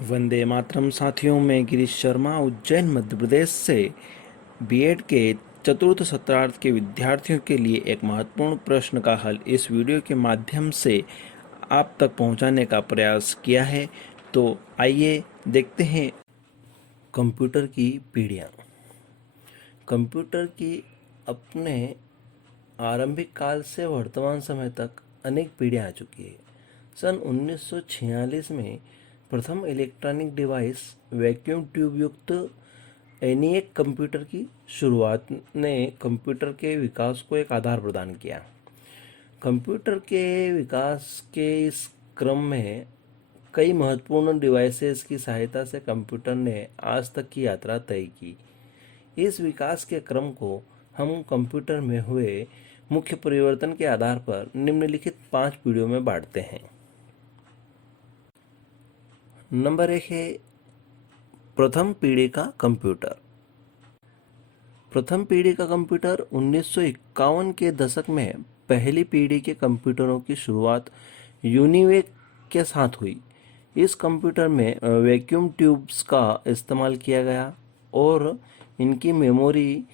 वंदे मातरम साथियों, मैं गिरीश शर्मा उज्जैन मध्य प्रदेश से बीएड के चतुर्थ सत्रार्थ के विद्यार्थियों के लिए एक महत्वपूर्ण प्रश्न का हल इस वीडियो के माध्यम से आप तक पहुंचाने का प्रयास किया है। तो आइए देखते हैं। कंप्यूटर की पीढ़ियाँ। कंप्यूटर की अपने आरंभिक काल से वर्तमान समय तक अनेक पीढ़ियाँ आ चुकी है। सन 1946 में प्रथम इलेक्ट्रॉनिक डिवाइस वैक्यूम ट्यूब युक्त एनिएक कंप्यूटर की शुरुआत ने कंप्यूटर के विकास को एक आधार प्रदान किया। कंप्यूटर के विकास के इस क्रम में कई महत्वपूर्ण डिवाइसेस की सहायता से कंप्यूटर ने आज तक की यात्रा तय की। इस विकास के क्रम को हम कंप्यूटर में हुए मुख्य परिवर्तन के आधार पर निम्नलिखित 5 पीढ़ियों में बांटते हैं। नंबर 1 है प्रथम पीढ़ी का कंप्यूटर। प्रथम पीढ़ी का कंप्यूटर 1951 के दशक में पहली पीढ़ी के कंप्यूटरों की शुरुआत यूनिवेक के साथ हुई। इस कंप्यूटर में वैक्यूम ट्यूब्स का इस्तेमाल किया गया और इनकी मेमोरी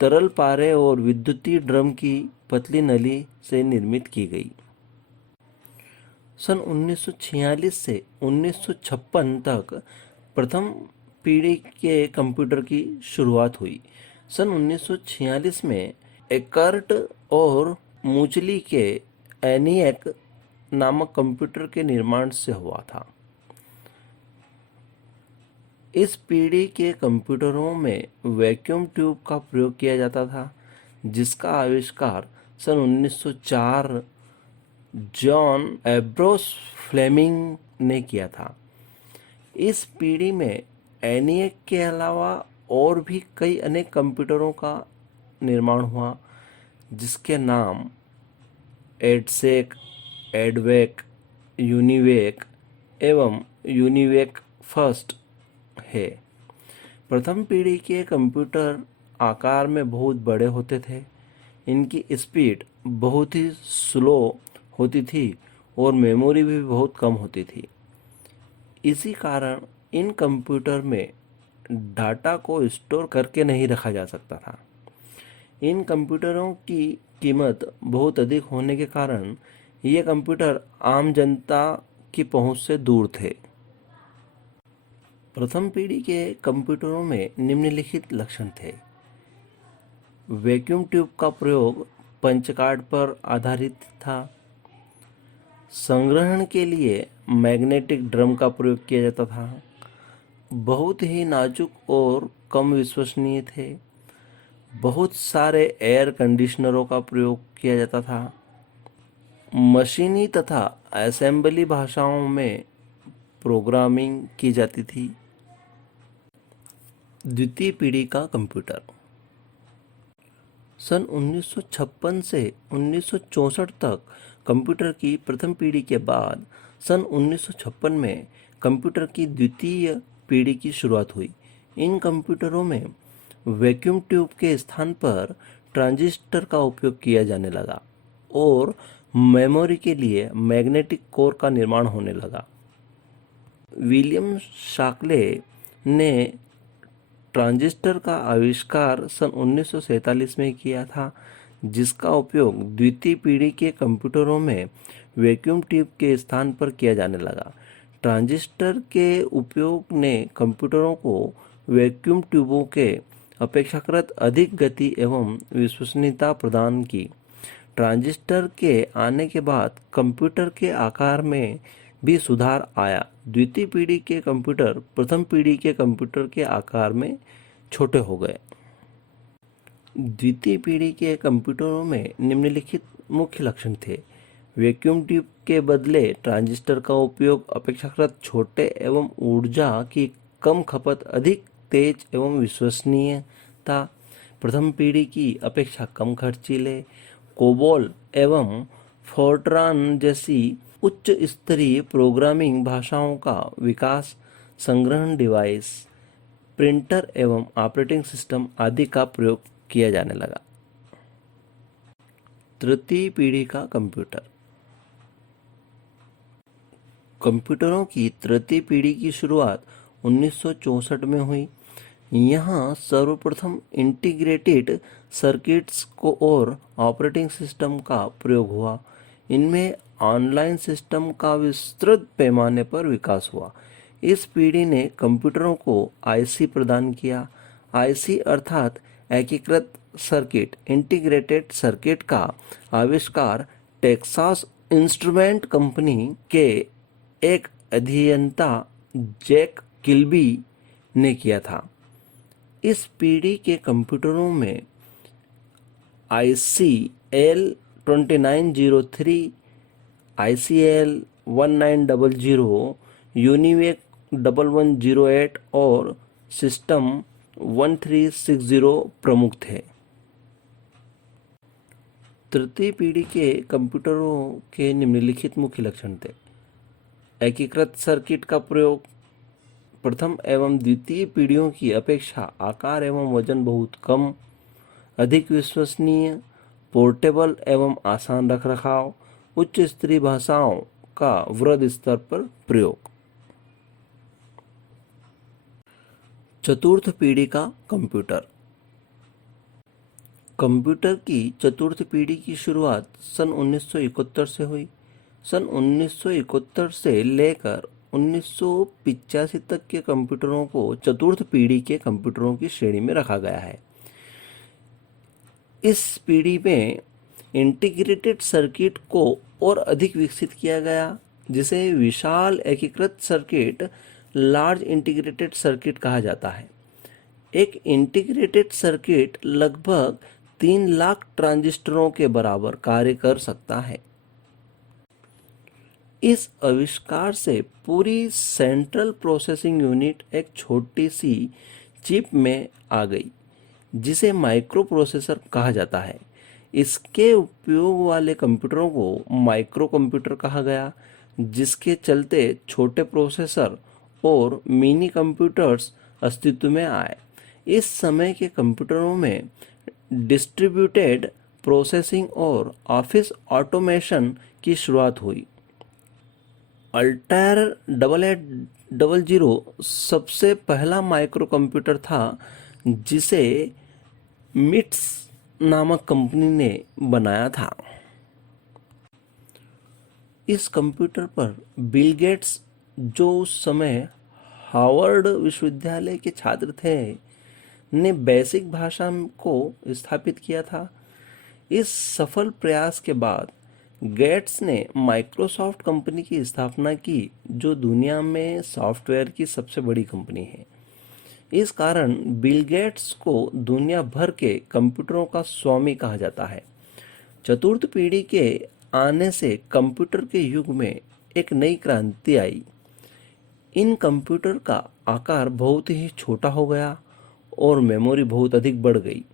तरल पारे और विद्युतीय ड्रम की पतली नली से निर्मित की गई। सन 1946 से 1956 तक प्रथम पीढ़ी के कंप्यूटर की शुरुआत हुई। सन 1946 में एकर्ट और मूचली के एनिएक नामक कंप्यूटर के निर्माण से हुआ था। इस पीढ़ी के कंप्यूटरों में वैक्यूम ट्यूब का प्रयोग किया जाता था, जिसका आविष्कार सन 1904 जॉन एम्ब्रोस फ्लेमिंग ने किया था। इस पीढ़ी में एनिएक के अलावा और भी कई अनेक कंप्यूटरों का निर्माण हुआ, जिसके नाम एडसेक, एडवेक, यूनिवेक एवं यूनिवेक फर्स्ट है। प्रथम पीढ़ी के कंप्यूटर आकार में बहुत बड़े होते थे, इनकी स्पीड बहुत ही स्लो होती थी और मेमोरी भी बहुत कम होती थी। इसी कारण इन कंप्यूटर में डाटा को स्टोर करके नहीं रखा जा सकता था। इन कंप्यूटरों की कीमत बहुत अधिक होने के कारण ये कंप्यूटर आम जनता की पहुंच से दूर थे। प्रथम पीढ़ी के कंप्यूटरों में निम्नलिखित लक्षण थे। वैक्यूम ट्यूब का प्रयोग पंच कार्ड पर आधारित था। संग्रहण के लिए मैग्नेटिक ड्रम का प्रयोग किया जाता था। बहुत ही नाजुक और कम विश्वसनीय थे। बहुत सारे एयर कंडीशनरों का प्रयोग किया जाता था। मशीनी तथा असेंबली भाषाओं में प्रोग्रामिंग की जाती थी। द्वितीय पीढ़ी का कंप्यूटर। सन 1956 से 1964 तक कंप्यूटर की प्रथम पीढ़ी के बाद सन 1956 में कंप्यूटर की द्वितीय पीढ़ी की शुरुआत हुई। इन कंप्यूटरों में वैक्यूम ट्यूब के स्थान पर ट्रांजिस्टर का उपयोग किया जाने लगा और मेमोरी के लिए मैग्नेटिक कोर का निर्माण होने लगा। विलियम शाक्ले ने ट्रांजिस्टर का आविष्कार सन 1947 में किया था, जिसका उपयोग द्वितीय पीढ़ी के कंप्यूटरों में वैक्यूम ट्यूब के स्थान पर किया जाने लगा। ट्रांजिस्टर के उपयोग ने कंप्यूटरों को वैक्यूम ट्यूबों के अपेक्षाकृत अधिक गति एवं विश्वसनीयता प्रदान की। ट्रांजिस्टर के आने के बाद कंप्यूटर के आकार में भी सुधार आया। द्वितीय पीढ़ी के कंप्यूटर प्रथम पीढ़ी के कंप्यूटर के आकार में छोटे हो गए। द्वितीय पीढ़ी के कंप्यूटरों में निम्नलिखित मुख्य लक्षण थे। वैक्यूम ट्यूब के बदले ट्रांजिस्टर का उपयोग, अपेक्षाकृत छोटे एवं ऊर्जा की कम खपत, अधिक तेज एवं विश्वसनीयता, प्रथम पीढ़ी की अपेक्षा कम खर्चीले, कोबोल एवं फोर्ट्रान जैसी उच्च स्तरीय प्रोग्रामिंग भाषाओं का विकास, संग्रहण डिवाइस, प्रिंटर एवं ऑपरेटिंग सिस्टम आदि का प्रयोग किया जाने लगा। तृतीय पीढ़ी का कंप्यूटर। कंप्यूटरों की तृतीय पीढ़ी की शुरुआत 1964 में हुई। यहाँ सर्वप्रथम इंटीग्रेटेड सर्किट्स को और ऑपरेटिंग सिस्टम का प्रयोग हुआ। इनमें ऑनलाइन सिस्टम का विस्तृत पैमाने पर विकास हुआ। इस पीढ़ी ने कंप्यूटरों को आईसी प्रदान किया। आईसी अर्थात एकीकृत सर्किट, इंटीग्रेटेड सर्किट का आविष्कार टेक्सास इंस्ट्रूमेंट कंपनी के एक अभियंता जैक किल्बी ने किया था। इस पीढ़ी के कंप्यूटरों में ICL-2903, ICL-1900, यूनिवेक 1108 और सिस्टम 1360 प्रमुख थे। तृतीय पीढ़ी के कंप्यूटरों के निम्नलिखित मुख्य लक्षण थे। एकीकृत सर्किट का प्रयोग। प्रथम एवं द्वितीय पीढ़ियों की अपेक्षा आकार एवं वजन बहुत कम, अधिक विश्वसनीय, पोर्टेबल एवं आसान रखरखाव, उच्च स्तरीय भाषाओं का वृहद स्तर पर प्रयोग। चतुर्थ पीढ़ी का कंप्यूटर। कंप्यूटर की चतुर्थ पीढ़ी की शुरुआत सन 1971 से हुई। सन 1971 से लेकर 1985 तक के कंप्यूटरों को चतुर्थ पीढ़ी के कंप्यूटरों की श्रेणी में रखा गया है। इस पीढ़ी में इंटीग्रेटेड सर्किट को और अधिक विकसित किया गया, जिसे विशाल एकीकृत सर्किट, लार्ज इंटीग्रेटेड सर्किट कहा जाता है। एक इंटीग्रेटेड सर्किट लगभग 3 लाख ट्रांजिस्टरों के बराबर कार्य कर सकता है। इस आविष्कार से पूरी सेंट्रल प्रोसेसिंग यूनिट एक छोटी सी चिप में आ गई, जिसे माइक्रो प्रोसेसर कहा जाता है। इसके उपयोग वाले कंप्यूटरों को माइक्रो कंप्यूटर कहा गया, जिसके चलते छोटे प्रोसेसर और मिनी कंप्यूटर्स अस्तित्व में आए। इस समय के कंप्यूटरों में डिस्ट्रीब्यूटेड प्रोसेसिंग और ऑफिस ऑटोमेशन की शुरुआत हुई। अल्टायर 8800 सबसे पहला माइक्रो कंप्यूटर था, जिसे मिट्स नामक कंपनी ने बनाया था। इस कंप्यूटर पर बिल गेट्स, जो उस समय हार्वर्ड विश्वविद्यालय के छात्र थे, ने बेसिक भाषा को स्थापित किया था। इस सफल प्रयास के बाद गेट्स ने माइक्रोसॉफ्ट कंपनी की स्थापना की, जो दुनिया में सॉफ्टवेयर की सबसे बड़ी कंपनी है। इस कारण बिल गेट्स को दुनिया भर के कंप्यूटरों का स्वामी कहा जाता है। चतुर्थ पीढ़ी के आने से कंप्यूटर के युग में एक नई क्रांति आई। इन कंप्यूटर का आकार बहुत ही छोटा हो गया और मेमोरी बहुत अधिक बढ़ गई।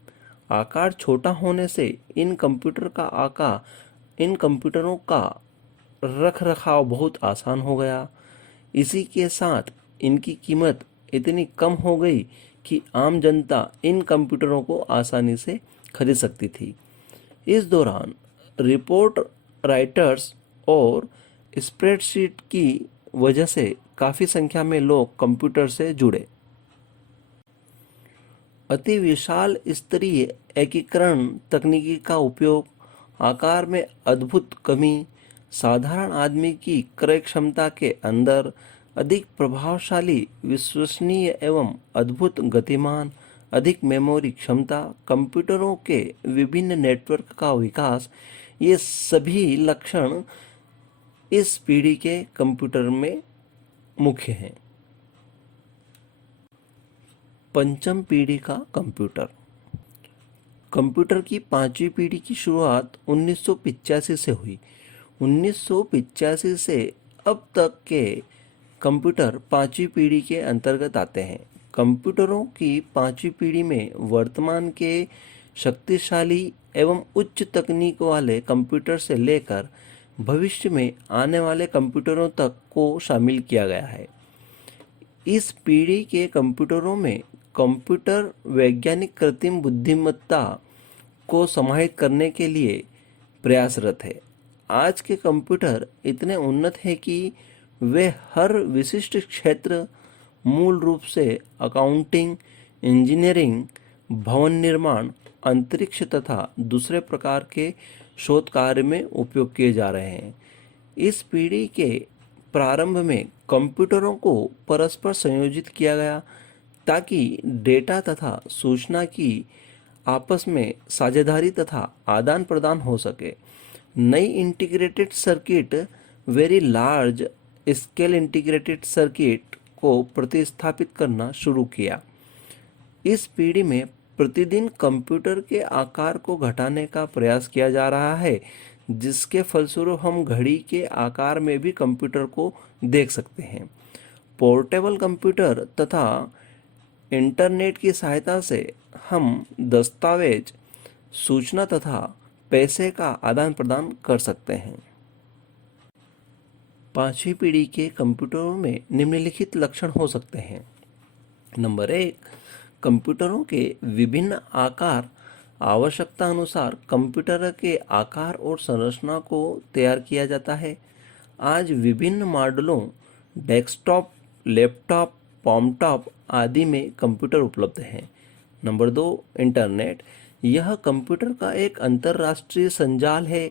आकार छोटा होने से इन कंप्यूटरों का रखरखाव बहुत आसान हो गया। इसी के साथ इनकी कीमत इतनी कम हो गई कि आम जनता इन कंप्यूटरों को आसानी से खरीद सकती थी। इस दौरान रिपोर्ट राइटर्स और स्प्रेडशीट की वजह से काफ़ी संख्या में लोग कंप्यूटर से जुड़े। अति विशाल स्तरीय एकीकरण तकनीकी का उपयोग, आकार में अद्भुत कमी, साधारण आदमी की क्रय क्षमता के अंदर अधिक प्रभावशाली, विश्वसनीय एवं अद्भुत गतिमान, अधिक मेमोरी क्षमता, कंप्यूटरों के विभिन्न नेटवर्क का विकास, ये सभी लक्षण इस पीढ़ी के कंप्यूटर में मुख्य हैं। पंचम पीढ़ी का कंप्यूटर। कंप्यूटर की पांचवी पीढ़ी की शुरुआत 1985 से हुई। 1985 से अब तक के कंप्यूटर पांचवी पीढ़ी के अंतर्गत आते हैं। कंप्यूटरों की पांचवी पीढ़ी में वर्तमान के शक्तिशाली एवं उच्च तकनीक वाले कंप्यूटर से लेकर भविष्य में आने वाले कंप्यूटरों तक को शामिल किया गया है। इस पीढ़ी के कंप्यूटरों में कंप्यूटर वैज्ञानिक कृत्रिम बुद्धिमत्ता को समाहित करने के लिए प्रयासरत है। आज के कंप्यूटर इतने उन्नत हैं कि वे हर विशिष्ट क्षेत्र, मूल रूप से अकाउंटिंग, इंजीनियरिंग, भवन निर्माण, अंतरिक्ष तथा दूसरे प्रकार के शोध कार्य में उपयोग किए जा रहे हैं। इस पीढ़ी के प्रारंभ में कंप्यूटरों को परस्पर संयोजित किया गया ताकि डेटा तथा सूचना की आपस में साझेदारी तथा आदान प्रदान हो सके। नई integrated circuit, very large scale integrated circuit को प्रतिस्थापित करना शुरू किया। इस पीढ़ी में प्रतिदिन कंप्यूटर के आकार को घटाने का प्रयास किया जा रहा है, जिसके फलस्वरूप हम घड़ी के आकार में भी कंप्यूटर को देख सकते हैं। पोर्टेबल कंप्यूटर तथा इंटरनेट की सहायता से हम दस्तावेज, सूचना तथा पैसे का आदान प्रदान कर सकते हैं। पांचवी पीढ़ी के कंप्यूटरों में निम्नलिखित लक्षण हो सकते हैं। नंबर 1, कंप्यूटरों के विभिन्न आकार। आवश्यकता अनुसार कंप्यूटर के आकार और संरचना को तैयार किया जाता है। आज विभिन्न मॉडलों, डेस्कटॉप, लैपटॉप, पॉमटॉप आदि में कंप्यूटर उपलब्ध हैं। Number 2, internet. यह कंप्यूटर का एक अंतर्राष्ट्रीय संजाल है।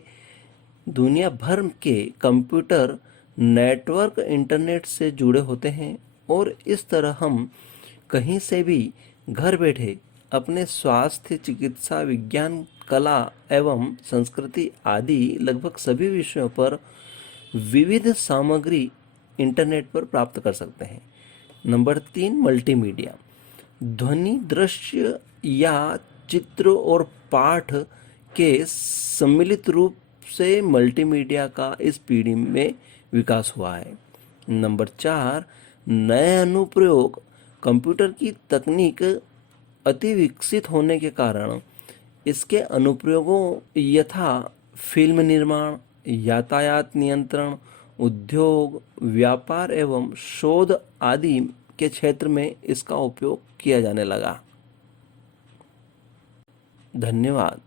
दुनिया भर के कंप्यूटर नेटवर्क इंटरनेट से जुड़े होते हैं और इस तरह हम कहीं से भी घर बैठे अपने स्वास्थ्य, चिकित्सा, विज्ञान, कला एवं संस्कृति आदि लगभग सभी विषयों पर विविध सामग्री इंटरनेट पर प्राप्त कर सकते हैं। Number 3, multimedia. ध्वनि, दृश्य या चित्र और पाठ के सम्मिलित रूप से मल्टीमीडिया का इस पीढ़ी में विकास हुआ है। नंबर 4, नए अनुप्रयोग। कंप्यूटर की तकनीक अति विकसित होने के कारण इसके अनुप्रयोगों यथा फिल्म निर्माण, यातायात नियंत्रण, उद्योग, व्यापार एवं शोध आदि के क्षेत्र में इसका उपयोग किया जाने लगा। धन्यवाद।